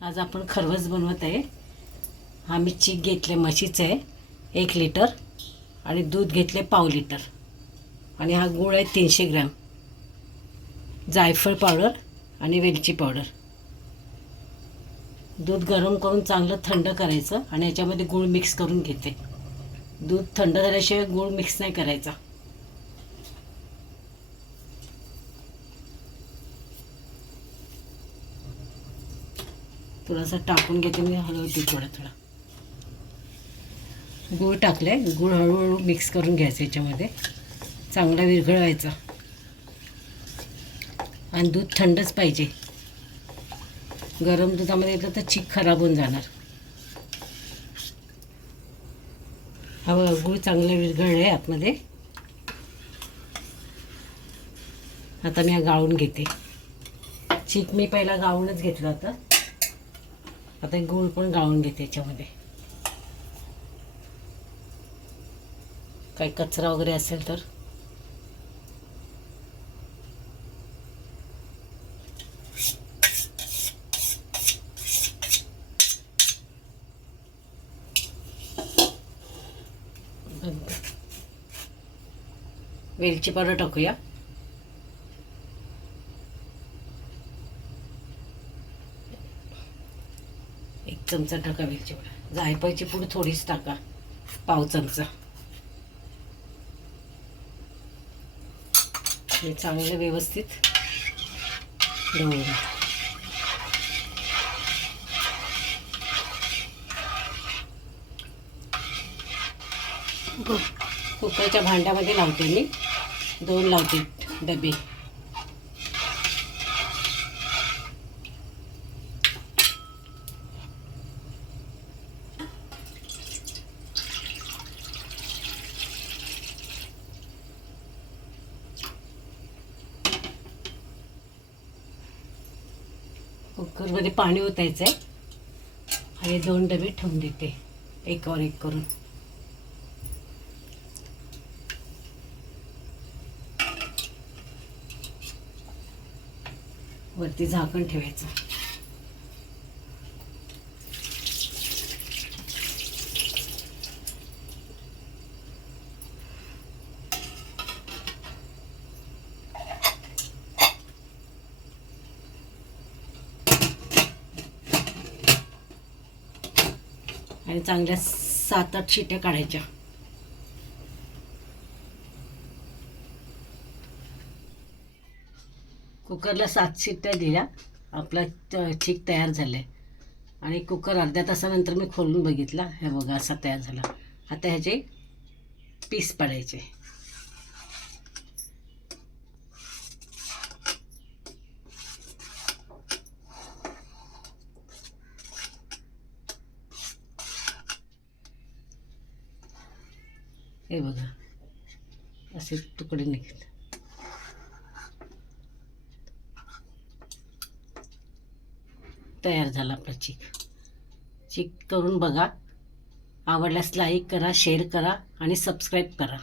आज आपण खरवस बनवत आहे। हा मी चीक घेतले म्हशीचे आहे 1 लिटर आणि दूध घेतले पाव लिटर आणि हा गूळ आहे 300 ग्रॅम, जायफळ पावडर आणि वेलची पावडर। दूध गरम करून चांगलं थंड करायचं आणि याच्यामध्ये गूळ मिक्स करून घेते। दूध थंड झाल्याशिवाय गूळ मिक्स नाही करायचा। थोडासा टाकून घेते मी, हलवते थोडा थोडा। गूळ टाकले, गूळ हळूहळू मिक्स करून घ्यायचं याच्यामध्ये, चांगला विरघळवायचा आणि दूध थंडच पाहिजे। गरम दुधामध्ये येतं तर चीक खराब होऊन जाणार। हा गूळ चांगला विरघळले आतमध्ये। आता मी गाळून घेते। चीक मी पहिला गाळूनच घेतलं होतं, आता गूळ पण गाळून घेते याच्यामध्ये। काही कचरा वगैरे असेल तर वेलची पावडर टाकूया। एक चमचा टाका वेलची पावडर। जायफळची पूड थोडीच टाका, पाव चमचा। हे चांगलं व्यवस्थित ढवळून कुकरच्या भांड्यामध्ये लावते मी, 2 लावते डबे। कुकरमध्ये पाणी ओतायचं आहे आणि 2 डबे ठेवून देते एकावर एक करून। वरती झाकण ठेवायचं। आणि चांगल्या 7-8 शिट्या काढायच्या। कुकरला 7 शिट्ट्या दिल्या, आपला चीक तयार झालाय। आणि कुकर अर्ध्या तासानंतर मी खोलून बघितला, हे बघा असा तयार झाला। आता ह्याचे पीस पाडायचे। हे बघा असे तुकडे निघतात। तयार झाला आपला चीक। चीक करून बघा, आवडल्यास लाईक करा, शेअर करा आणि सबस्क्राईब करा।